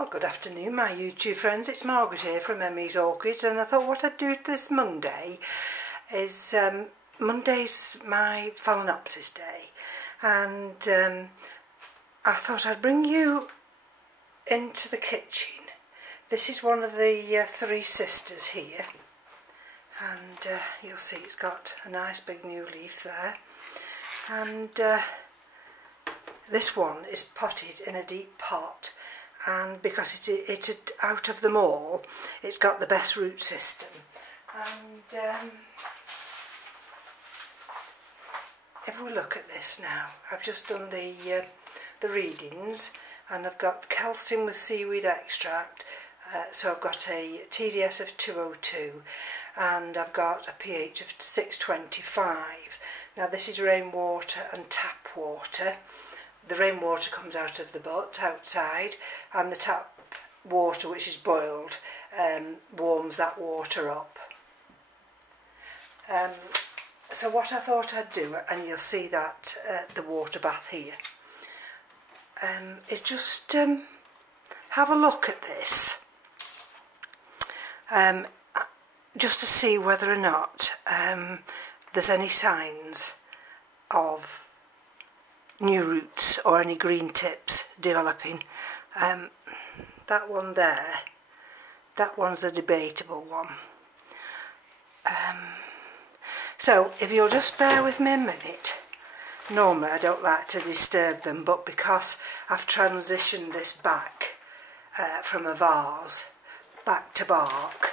Well, good afternoon my YouTube friends, it's Margaret here from M.E.s Orchids, and I thought what I'd do this Monday is, Monday's my Phalaenopsis day, and I thought I'd bring you into the kitchen. This is one of the three sisters here, and you'll see it's got a nice big new leaf there, and this one is potted in a deep pot. And because it's out of them all, it's got the best root system. And if we look at this now, I've just done the readings, and I've got calcium with seaweed extract. So I've got a TDS of 202, and I've got a pH of 625. Now this is rainwater and tap water. The rainwater comes out of the butt outside, and the tap water, which is boiled, warms that water up. So what I thought I'd do, and you'll see that the water bath here, is just have a look at this, just to see whether or not there's any signs of new roots or any green tips developing. That one there, that one's a debatable one. So if you'll just bear with me a minute. Normally I don't like to disturb them, but because I've transitioned this back from a vase back to bark,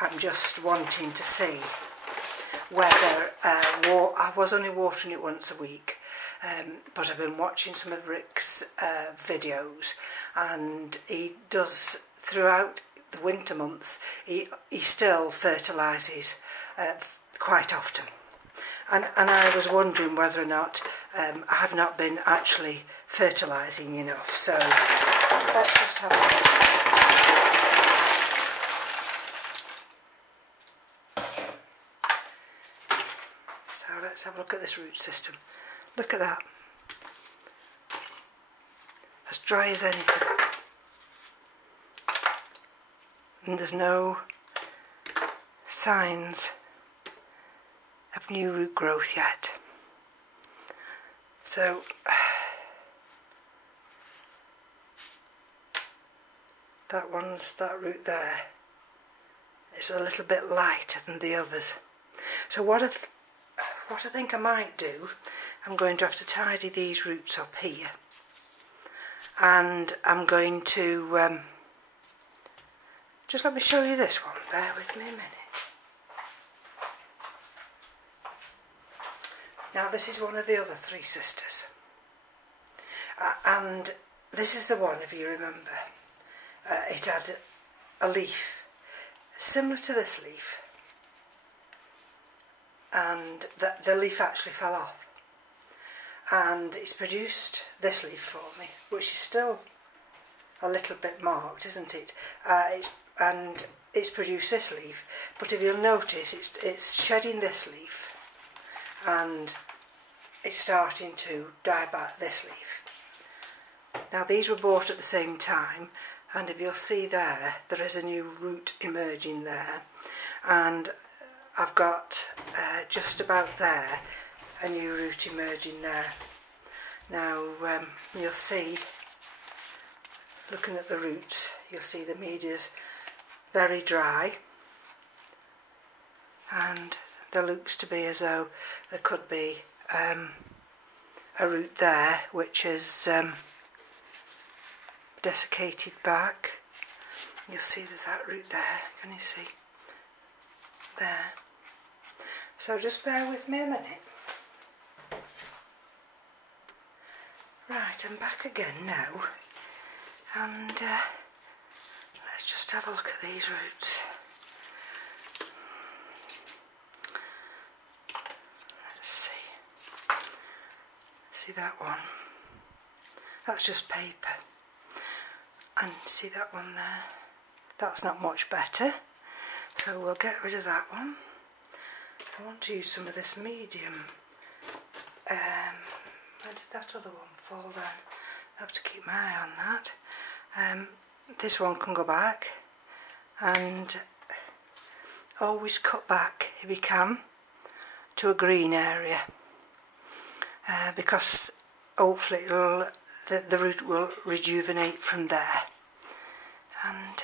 I'm just wanting to see whether I was only watering it once a week. But I've been watching some of Rick's videos, and he does, throughout the winter months, he still fertilises quite often, and I was wondering whether or not I have not been actually fertilising enough. So let's just have a look. So let's have a look at this root system. Look at that, as dry as anything, and there's no signs of new root growth yet. So that root there is a little bit lighter than the others. So what I think I might do, I'm going to have to tidy these roots up here, and I'm going to just let me show you this one. Bear with me a minute. Now this is one of the other three sisters, and this is the one, if you remember, it had a leaf similar to this leaf, and the leaf actually fell off, and it's produced this leaf for me, which is still a little bit marked, isn't it? And it's produced this leaf, but if you'll notice, it's shedding this leaf, and it's starting to die back this leaf. Now these were bought at the same time, and if you'll see there is a new root emerging there, and I've got just about there a new root emerging there. Now you'll see, looking at the roots, you'll see the media's very dry, and there looks to be as though there could be a root there which is desiccated back. You'll see there's that root there, can you see? There. So just bear with me a minute. Right, I'm back again now, and let's just have a look at these roots. Let's see. See that one? That's just paper. And see that one there? That's not much better. So we'll get rid of that one. I want to use some of this medium. Where did that other one fall then? I have to keep my eye on that. this one can go back, and always cut back if you can to a green area, because hopefully the root will rejuvenate from there. And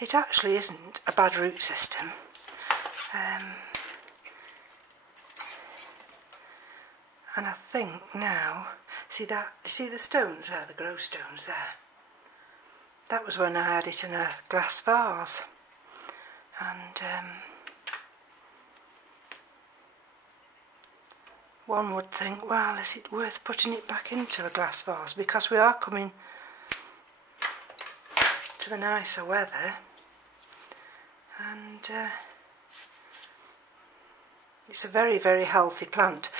it actually isn't a bad root system. And I think now, see the stones there, the grow stones there? That was when I had it in a glass vase. And one would think, well, is it worth putting it back into a glass vase? Because we are coming to the nicer weather, and it's a very, very healthy plant.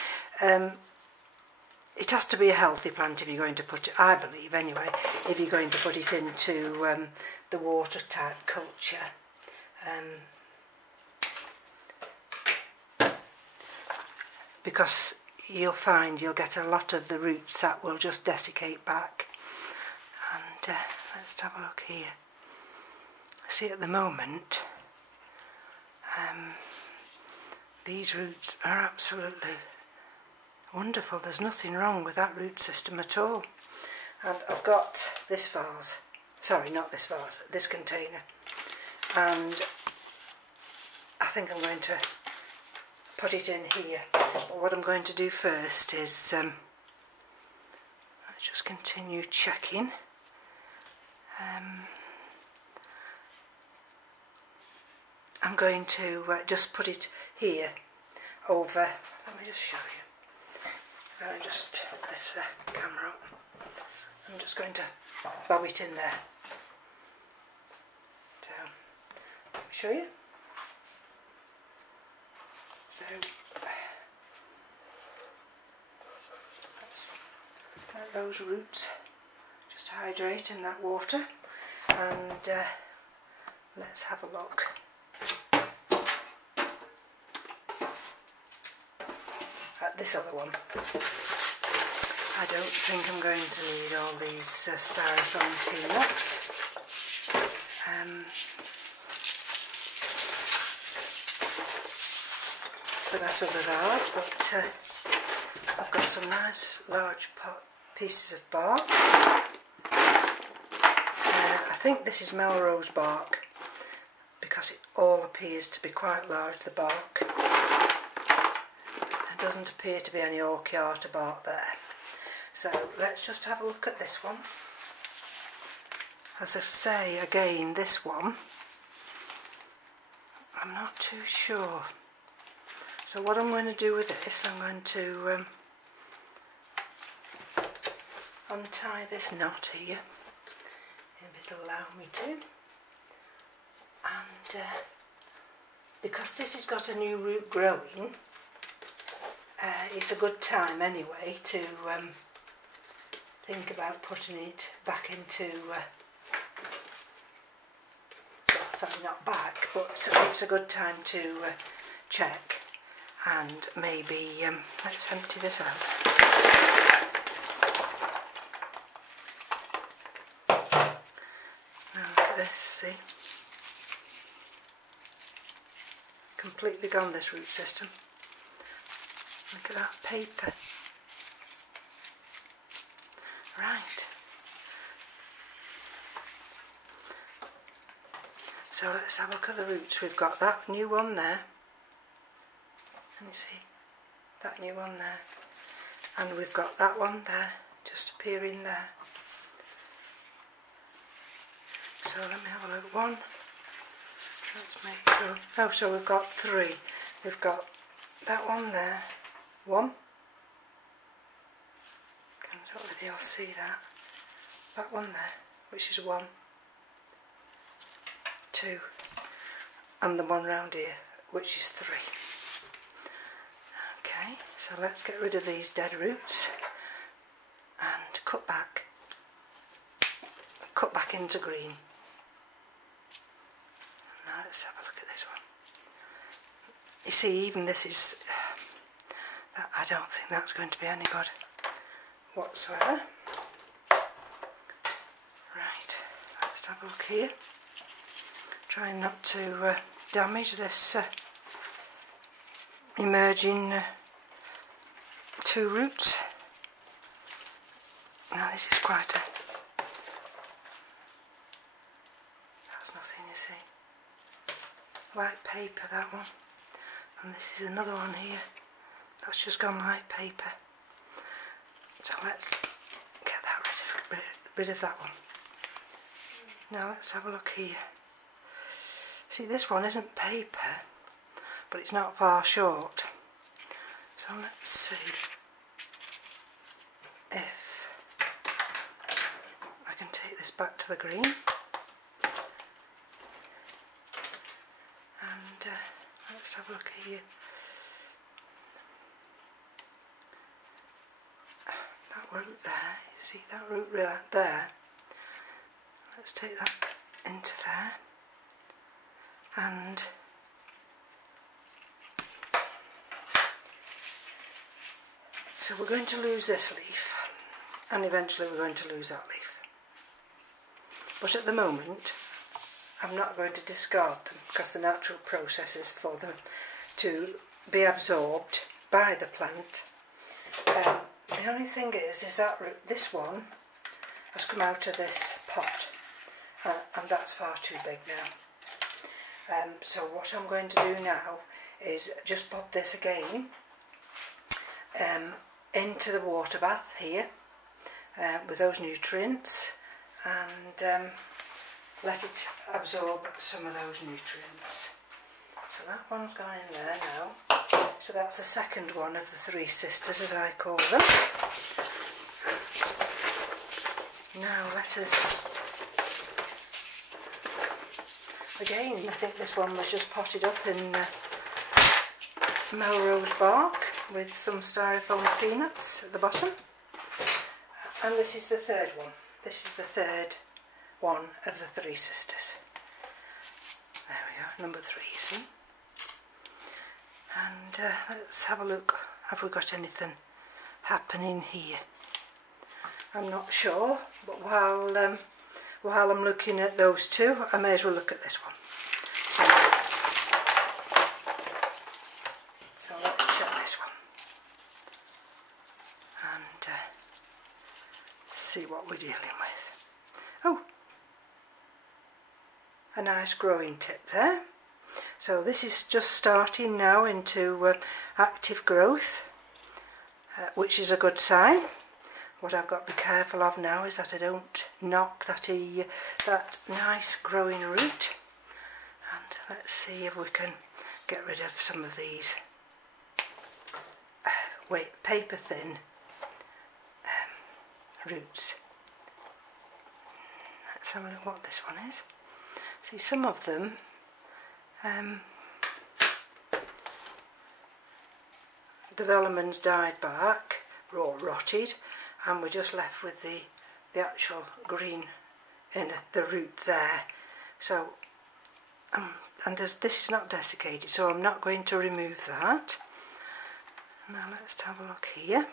It has to be a healthy plant if you're going to put it, I believe anyway, if you're going to put it into the water type culture. Because you'll find you'll get a lot of the roots that will just desiccate back. And let's have a look here. See, at the moment, these roots are absolutely wonderful. There's nothing wrong with that root system at all. And I've got this vase, sorry, not this vase, this container, and I think I'm going to put it in here. But what I'm going to do first is let's just continue checking. I'm going to just put it here over, let me just show you. I'm just lift the camera up. I'm just going to bob it in there. So, let me show you. So, let's let those roots just hydrate in that water, and let's have a look. At this other one. I don't think I'm going to need all these styrofoam peanuts. For that other vase, but I've got some nice large pieces of bark. I think this is Melrose bark, because it all appears to be quite large, the bark. There doesn't appear to be any orchiata bark there. So let's just have a look at this one. As I say again, this one, I'm not too sure. So what I'm going to do with this, I'm going to untie this knot here, if it'll allow me to. And because this has got a new root growing, it's a good time anyway to think about putting it back into, well, sorry, not back, but it's a good time to check, and maybe let's empty this out. Now look at this, see? Completely gone, this root system. Look at that paper. Right. So let's have a look at the roots. We've got that new one there. Can you see? That new one there. And we've got that one there, just appearing there. So let me have a look. One. Let's make sure. Oh, so we've got three. We've got that one there. One. I don't know whether you'll see that. That one there, which is one. Two. And the one round here, which is three. Okay, so let's get rid of these dead roots and cut back into green. Now let's have a look at this one. You see, even this is, I don't think that's going to be any good whatsoever. Right, let's let's have a look here. Trying not to damage this emerging two roots. Now this is quite a... That's nothing, you see. Light paper, that one. And this is another one here. That's just gone light paper. So let's get that rid of that one. Now let's have a look here. See, this one isn't paper, but it's not far short. So let's see if I can take this back to the green. And let's have a look here. That root there, you see that root right there? Let's take that into there. And so we're going to lose this leaf, and eventually we're going to lose that leaf. But at the moment I'm not going to discard them, because the natural process is for them to be absorbed by the plant. The only thing is that this one has come out of this pot, and that's far too big now. So what I'm going to do now is just pop this again into the water bath here with those nutrients, and let it absorb some of those nutrients. So that one's gone in there now. So that's the second one of the three sisters, as I call them. Now let us... Again, I think this one was just potted up in Melrose bark with some styrofoam peanuts at the bottom. And this is the third one. This is the third one of the three sisters. There we go, number 3, you see. And let's have a look. Have we got anything happening here? I'm not sure, but while I'm looking at those two, I may as well look at this one. So let's check this one and see what we're dealing with. Oh, a nice growing tip there. So this is just starting now into active growth, which is a good sign. What I've got to be careful of now is that I don't knock that nice growing root. And let's see if we can get rid of some of these paper thin roots. Let's have a look what this one is. See, some of them the Velleman's died bark or rotted, and we're just left with the actual green in the root there. So and this is not desiccated, so I'm not going to remove that. Now let's have a look here.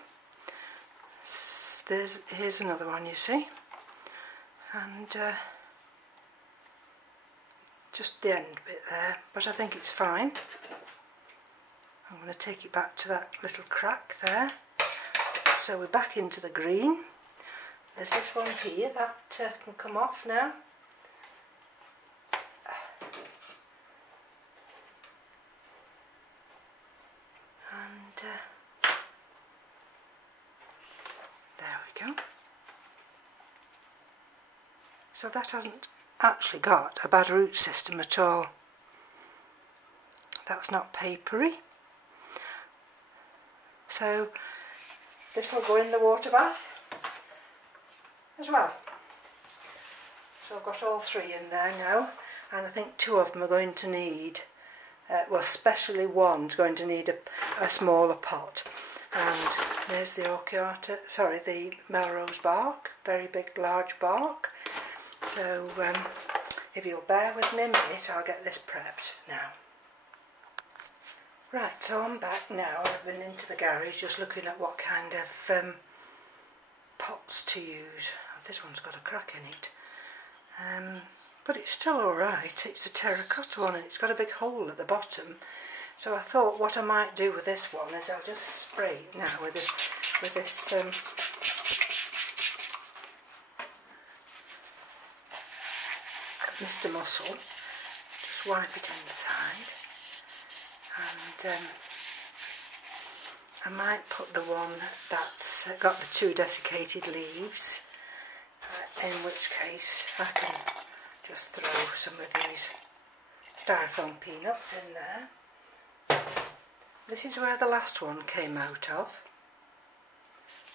Here's another one, you see, and just the end bit there, but I think it's fine. I'm going to take it back to that little crack there. So we're back into the green. There's this one here that can come off now. And there we go. So that hasn't actually got a bad root system at all. That's not papery. So this will go in the water bath as well. So I've got all 3 in there now, and I think 2 of them are going to need, well, especially one's going to need a smaller pot. And there's the Orchiata, sorry, the Melrose bark, very big, large bark. So if you'll bear with me a minute, I'll get this prepped now. Right, so I'm back now. I've been into the garage just looking at what kind of pots to use. This one's got a crack in it. but it's still alright. It's a terracotta one and it's got a big hole at the bottom. So I thought what I might do with this one is I'll just spray it now with this Mr. Mussel. Just wipe it inside, and I might put the one that's got the 2 desiccated leaves, in which case I can just throw some of these styrofoam peanuts in there. This is where the last one came out of,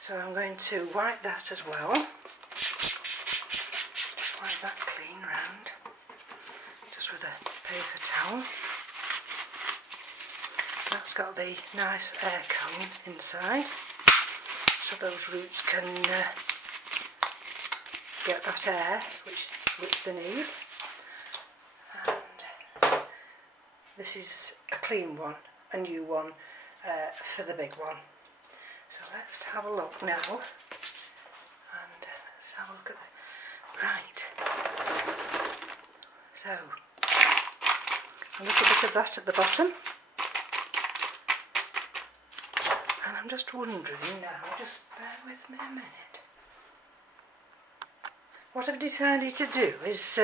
so I'm going to wipe that as well. Wipe that clean round, just with a paper towel. That's got the nice air cone inside, so those roots can get that air which they need. And this is a clean one, a new one for the big one. So let's have a look now, and let's have a look at the right. So a little bit of that at the bottom, and I'm just wondering now, just bear with me a minute. What I've decided to do is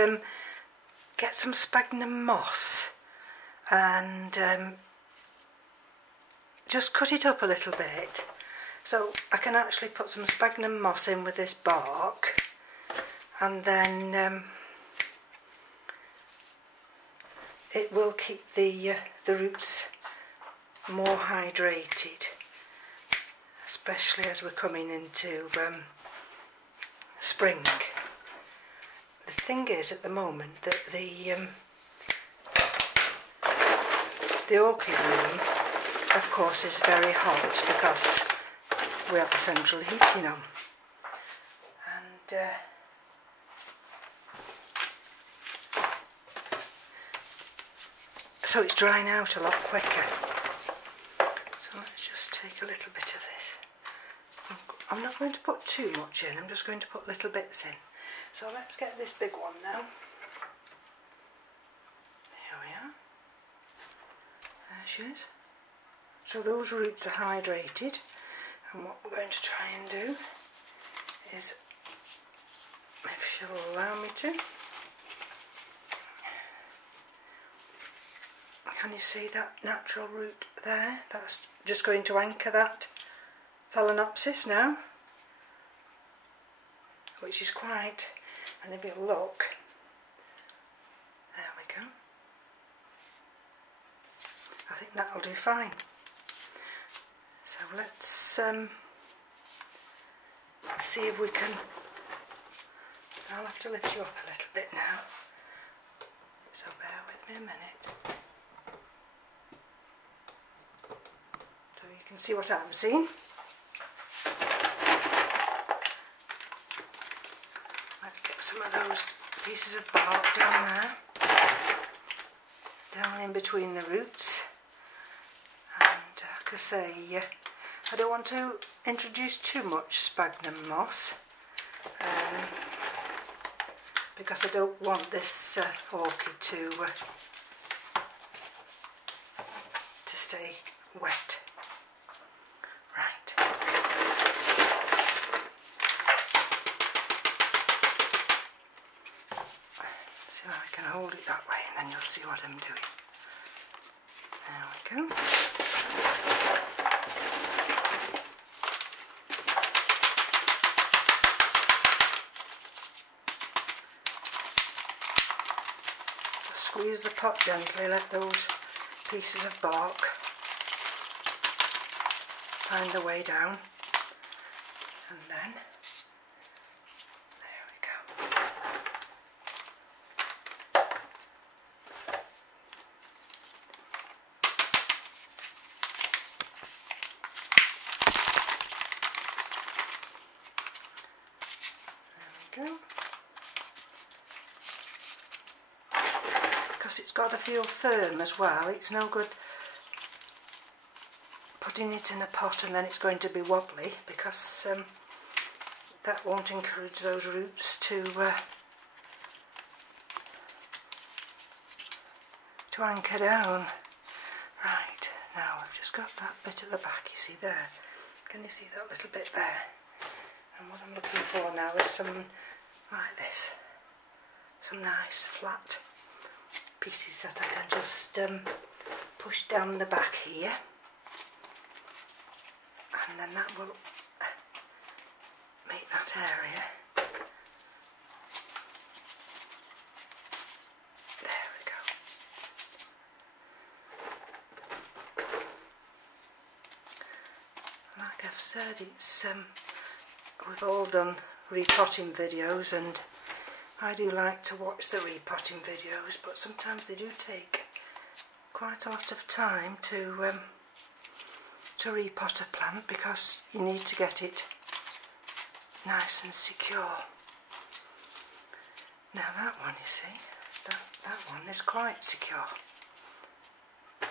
get some sphagnum moss and just cut it up a little bit, so I can actually put some sphagnum moss in with this bark, and then it will keep the roots more hydrated, especially as we're coming into spring. The thing is at the moment that the orchid room, of course, is very hot because we have the central heating on, and so it's drying out a lot quicker. So let's just take a little bit of this. I'm not going to put too much in, I'm just going to put little bits in. So let's get this big one now. Here we are. There she is. So those roots are hydrated, and what we're going to try and do is, if she'll allow me to, can you see that natural root there? That's just going to anchor that Phalaenopsis now, which is quite, and if you look, there we go. I think that'll do fine. So let's see if we can. I'll have to lift you up a little bit now, so bear with me a minute. So you can see what I'm seeing. Let's get some of those pieces of bark down there, down in between the roots. And like I say, I don't want to introduce too much sphagnum moss, because I don't want this orchid to stay wet. Right. See if I can hold it that way, and then you'll see what I'm doing. There we go. Squeeze the pot gently, let those pieces of bark find their way down, and then there we go. There we go. Because it's got to feel firm as well, it's no good putting it in a pot and then it's going to be wobbly, because that won't encourage those roots to to anchor down. Right, now I've just got that bit at the back, you see there. Can you see that little bit there? And what I'm looking for now is some like this. Some nice flat pieces that I can just push down the back here. And then that will make that area. There we go. Like I've said, it's we've all done repotting videos, and I do like to watch the repotting videos, but sometimes they do take quite a lot of time to repot a plant, because you need to get it nice and secure. Now that one, you see, that one is quite secure. And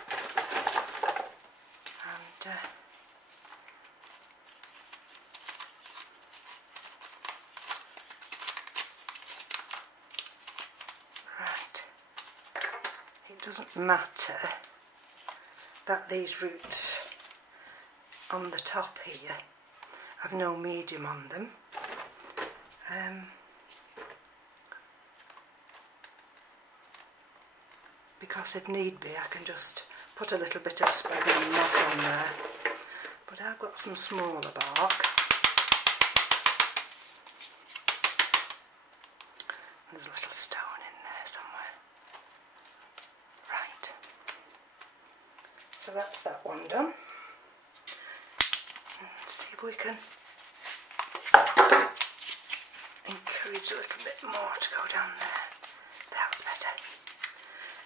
right, it doesn't matter that these roots on the top here have no medium on them. Because if need be I can just put a little bit of sphagnum moss on there, but I've got some smaller bark. There's a little stone in there somewhere. Right, so that's that one done. Let's see if we can encourage a little bit more to go down there. That's better.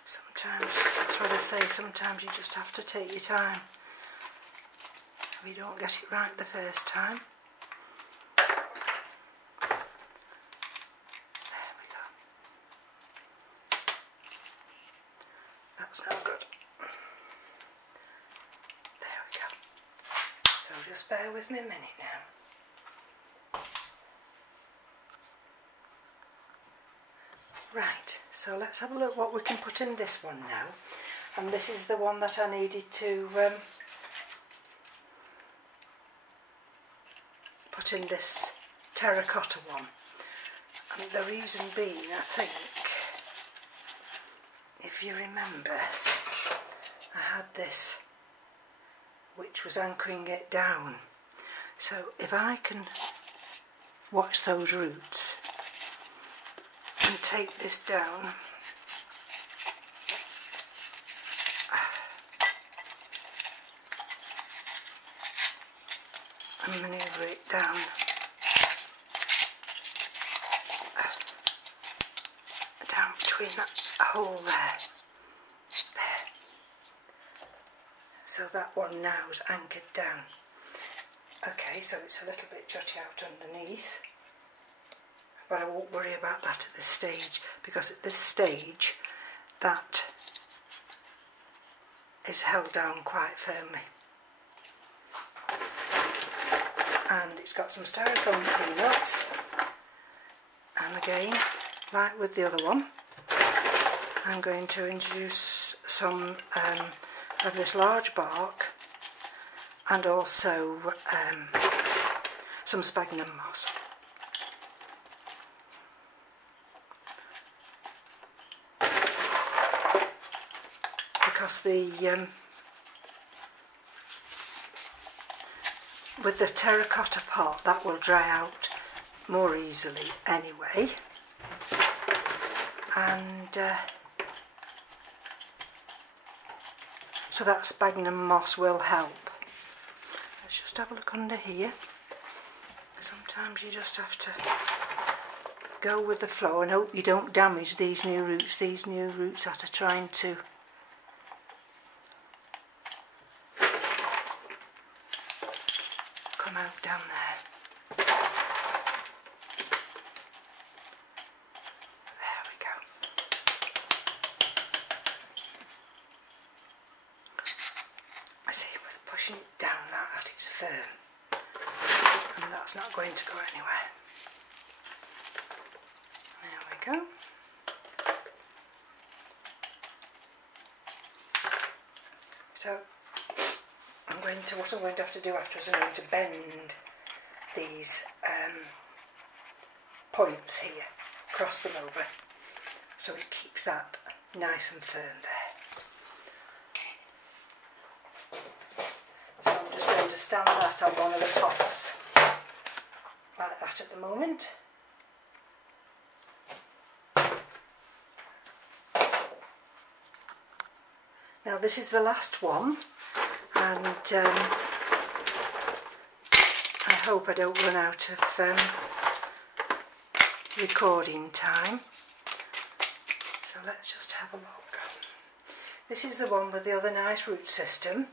Sometimes, that's what I say, sometimes you just have to take your time. If you don't get it right the first time. There we go. That's no good. There we go. So just bear with me a minute now. Right, so let's have a look what we can put in this one now. And this is the one that I needed to put in this terracotta one. And the reason being, I think, if you remember, I had this which was anchoring it down. So if I can watch those roots and take this down, and manoeuvre it down, down between that hole there, so that one now is anchored down. Okay, so it's a little bit jutty out underneath, but I won't worry about that at this stage, because at this stage that is held down quite firmly. And it's got some styrofoam peanuts, and again, like with the other one, I'm going to introduce some of this large bark and also some sphagnum moss. Because with the terracotta pot, that will dry out more easily anyway, and so that sphagnum moss will help. Let's just have a look under here. Sometimes you just have to go with the flow and hope you don't damage these new roots that are trying to come out down there. There we go. I see, with pushing it down that it's firm, and that's not going to go anywhere. There we go. So what I'm going to have to do after is I'm going to bend these points here, cross them over, so it keeps that nice and firm there. So I'm just going to stand that on one of the pots, like that at the moment. Now this is the last one, and I hope I don't run out of recording time. So let's just have a look. This is the one with the other nice root system,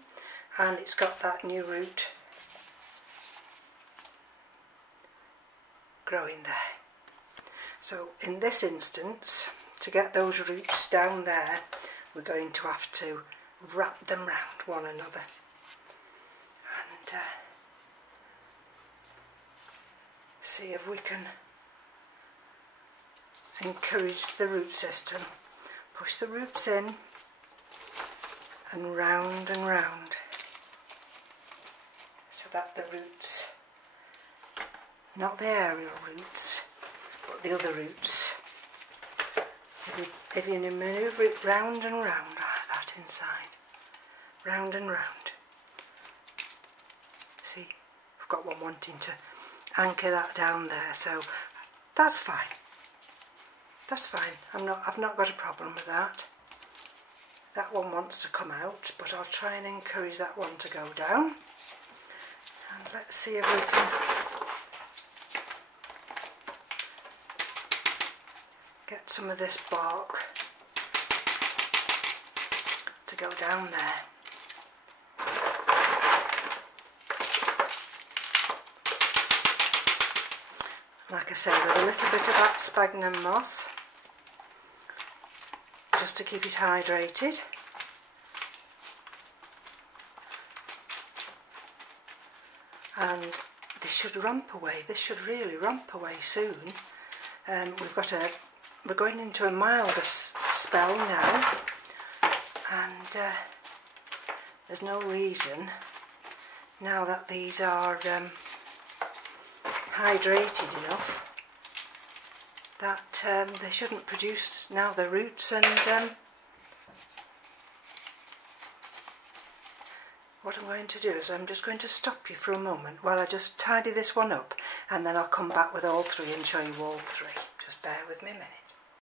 and it's got that new root growing there. So in this instance, to get those roots down there, we're going to have to wrap them round one another and see if we can encourage the root system. Push the roots in and round, so that the roots, not the aerial roots, but the other roots, if you manoeuvre it round and round like that inside, round and round. See, I've got one wanting to anchor that down there, so that's fine. That's fine. I've not got a problem with that. That one wants to come out, but I'll try and encourage that one to go down. And let's see if we can get some of this bark to go down there. Like I say, with a little bit of that sphagnum moss, just to keep it hydrated. And this should rump away. This should really rump away soon. We're going into a milder spell now, and there's no reason, now that these are hydrated enough, that they shouldn't produce now the roots. And what I'm going to do is I'm just going to stop you for a moment while I just tidy this one up, and then I'll come back with all three and show you all three. Just bear with me a minute.